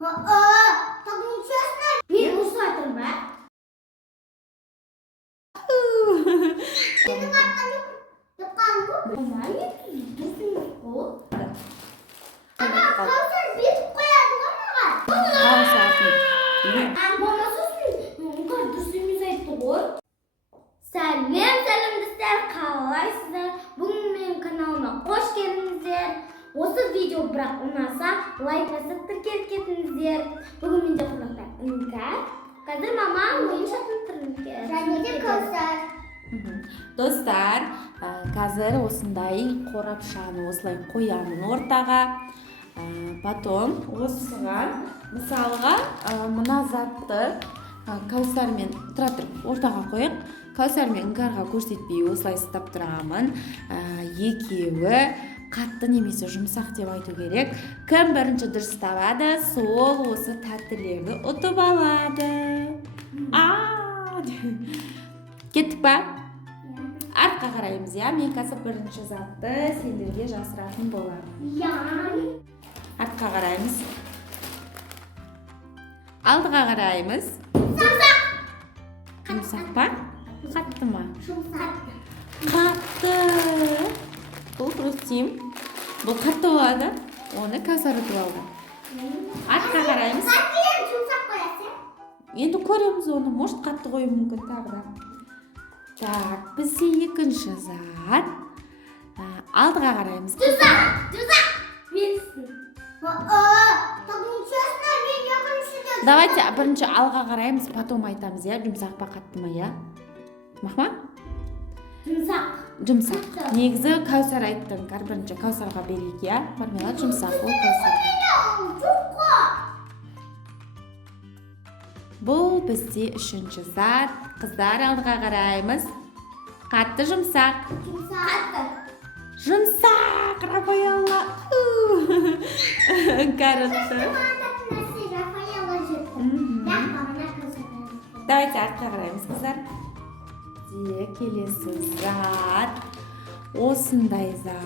Так нечестно. Мен ұрсатырмын ба? Сенің арқан yapқан бұл? Ана, Кәусар бетіп қояды ғой маған. Мама сосын дұрыс емес айтты ғой. Сәлем достар, қалайсыздар? Бүгін менің каналыма қош келдіңіздер. Осы видео бірақ ұнаса, лайк басып тіркеліп кетіңіздер. Бүгін менде қонақта Іңкәр. Қазір мама ойын шатынып және де Кәусар. Достар, қазір осындай қорапшаны осылай қоямын ортаға. Потом осыған, мысалға, мына затты Кәусар мен ортаға қойып, Кәусар мен Іңкәрға көрсетпей осылай ұстап тұрамын. Екеуі қатты немесе жұмсақ деп айту керек. Кім бірінші дұрыс табады, сол осы тәттілерді ұтып алады. Кеттік па? Артқа қараймыз, я? Мен қазір бірінші затты сендерге жасыратын боламын. Артқа қараймыз. Алдыға қараймыз. Жұмсақ па? Қатты ма? Қатты. Бұл хрустим. Бұл қатты болады. Оны Кәусар ұтып алды. Артқа қараймыз. Енді көреміз оны. Может қатты қою мүмкін тағы. Так, бізде екінші зат. Алдыға қараймыз. Жұмсақ. Менсің. Так нечестно, мен екіншіде. Давайте бірінші алға қараймыз, потом айтамыз, я? Жұмсақ па, қатты ма, я? Мақма? Жұмсақ. Негізі Кәусар айтты, Іңкәр бірінші Кәусарға берейік, я? Мармелад жұмсақ, ол Кәусар. Бұл бізде үшінші зат. Қыздар, алдыға қараймыз. Қатты, жұмсақ. Жұмсақ, Рафаэлла. Іңкәр ұтты. Давайте артқа қараймыз, қыздар. Келесі зат. Осындай зат.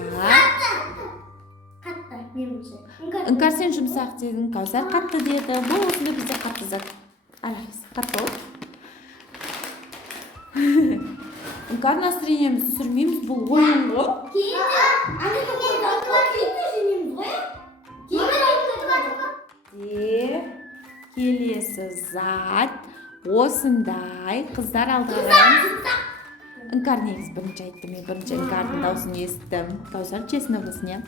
Іңкәр сен жұмсақ дедің, Кәусар қатты деді. Бұл осындай бізде қатты зат. Арайыз, қатты ол. Іңкәр настроениемізді сүрмейміз, бұл ойын ғой. Келесі зат. Осындай. Қыздар алдыға. Іңкәр негіз бірінші айтты, мен бірінші Іңкәрдің дауысын естім. Кәусар честно болсын, я?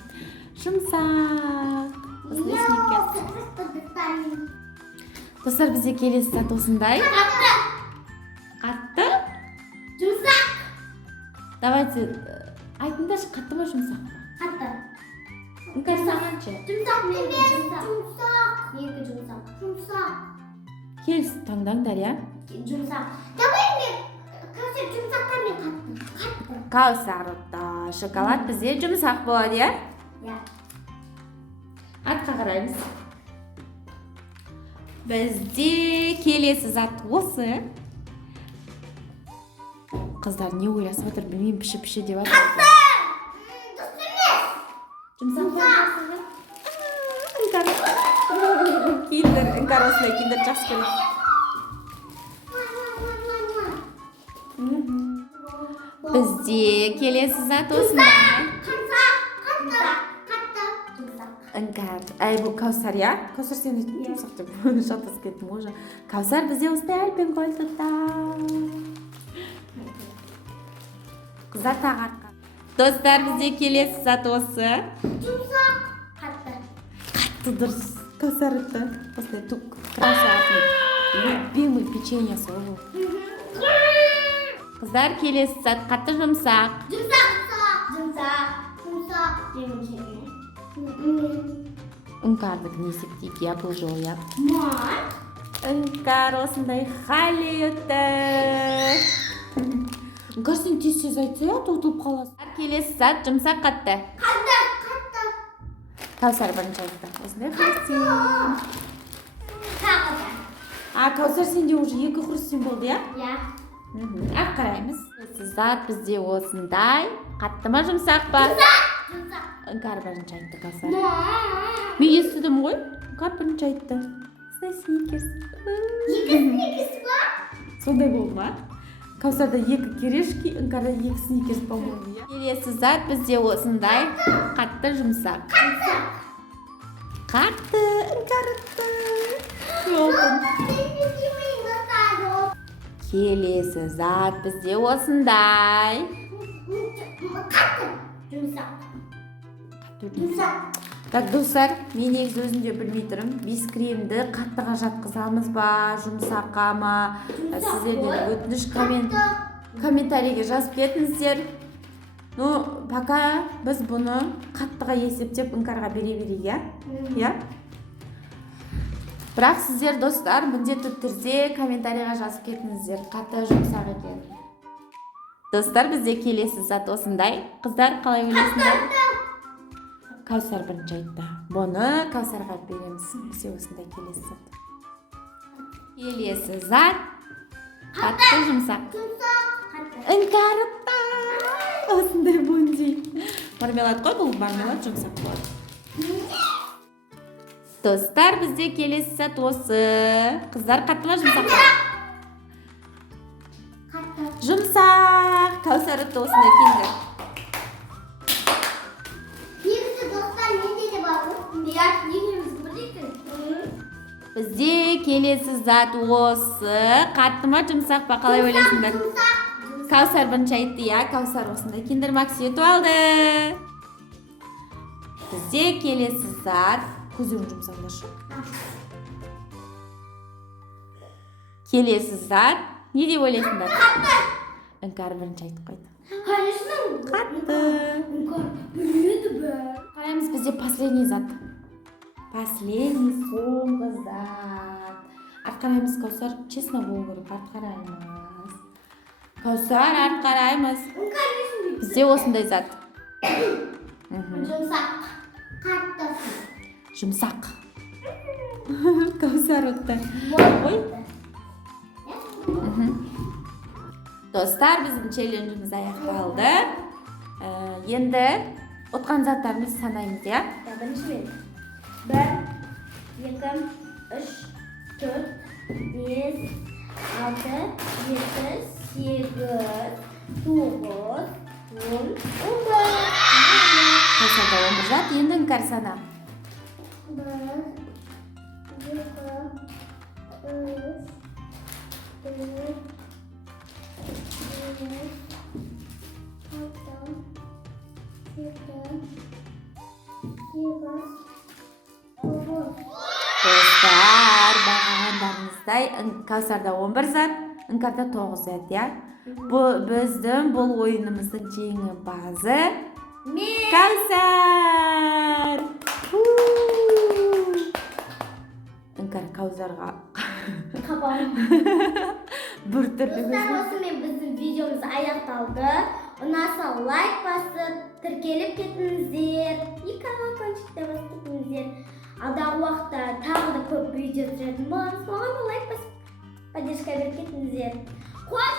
Жұмсақ. Достар, бізде келесі зат осындай. Қатты? Жұмсақ. Давайте, айтыңдаршы, қатты ма, жұмсақ па? Қатты. Іңкәр сағаншы? Жұмсақ. Жұмсақ. Келіс таңдаңдар, я? Жұмсақ. Давай мен Кәусар жұмсақтан мен қатты. Кәусар ұтты. Шоколад бізде жұмсақ болады, я? Артқа қараймыз. Бізде келесі зат осы. Қыздар не ойласып отыр, білмеймін, піші деп отыр. Қатты! Дұрыс емес! Жұмсақ болмасың. Іңкәр. Киндер, Іңкәр осылай киндер жақсы көреді. Бізде келесі зат осындай. Іңкәр. Бұл Кәусар, я? Кәусар сен жұмсақ деп шатасып кеттім уже. Кәусар бізде осындай альпен қойылды. Қыздар тағы артқа. Достар, бізде келесі зат осы. Жұмсақ. Қатты. Қатты дұрыс. Кәусар ұтты. Осылай тук. Красавный. Любимый печеньесі ол. Қыздар, келесі зат қатты, жұмсақ. Жұмсақ. Іңкәрдікін есептейік, я? Бұл жол, я? Іңкәр осындай хали ұтты. Іңкәр сен тез айтса, я? Тұтылып қаласың. Келесі зат жұмсақ, қатты. Қатты. Кәусар бірінші айтты. Осындай хрустим. Тағы. Кәусар сенде уже екі хрустим болды, я? Ақ қараймыз. Зат бізде осындай. Қатты ма, жұмсақ па? Жұмсақ. Іңкәр бірінші айтты, Кәусар. Мен естідім ғой. Ыңғар бірінші айтты. Сникерс. Сникерс ба? Сондай болды ма? Каусарда 2 керешки, Іңкарда 2 сникерс, по-моему, иә. Келесі зат бізде осындай қатты жұмсақ. Қатты, Іңкарытты. Келесі зат бізде осындай. Қатты. Жұмсақ. Так, достар, мен негізі өзімде білмей тұрмын. Бискремді қаттыға жатқызамыз ба, жұмсаққа ма? Сіздерден өтініш комментарийге жазып кетіңіздер. Ну, пока біз бұны қаттыға есептеп Іңкарға бере берейік, иә? Бірақ сіздер, достар, міндетті түрде комментарийға жазып кетіңіздер. Қатты жұмсақ екен. Достар, бізде келесі зат осындай. Қыздар, қалай ойлайсыңдар? Каусар бірінші айтты. Бұны Каусарға береміз. Бізде осындай келесі зат. Келесі зат қатты жұмсақ. Іңкарытты. Осындай бонди. Мармелад қой, бұл мармелад жұмсақ болады. Достар, бізде келесі зат осы. Қыздар, қатты ма, жұмсақ па? Жұмсақ. Каусарытты осындай келді. Бізде келесі зат осы. Қатты ма, жұмсақ па, қалай ойлайсыңдар? Каусар бірінші айтты, иә? Каусар осындай киндер макс етіп алды. Бізде келесі зат. Көздерін жұмсаңдаршы. Келесі зат. Не деп ойлайсыңдар? Іңкар бірінші айтып қойды. Қатты. Қараймыз, бізде последний зат. Последний, соңғы зат. Арт қараймыз, Каусар. Честно болу керек, арт қараймыз. Каусар, арт қараймыз. Бізде осындай зат. Жұмсақ. Қатты. Жұмсақ. Каусар отты. Ой. Достар, біздің челленджіміз аяқталды. Енді отқан заттарымыз санаймыз, иә? Бірінші мен. 1, 2, 3, 4, 5, 6, 7, 8, 9, 10, 11. Каусарда 11 зат, енді Іңкар сана. 1, 2, 3, 4, 5, 6, 7, 8, 9. Достар, бағалағандарыңыздай, Каусарда 11 зат, Іңкарда 9 зат, иә? Біздің бұл ойынымыздың жеңімпазы Каусар! Іңкар Каусарға Қапам. бір түрлі Достар, осымен біздің видеомыз аяқталды. Ұнаса лайк басып, тіркеліп кетіңіздер. И колокольчикті басып кетіңіздер. Алдағы уақытта тағы да көп видео түсіретін боламыз. Оған да лайк басып, поддержка беріп кетіңіздер. Қош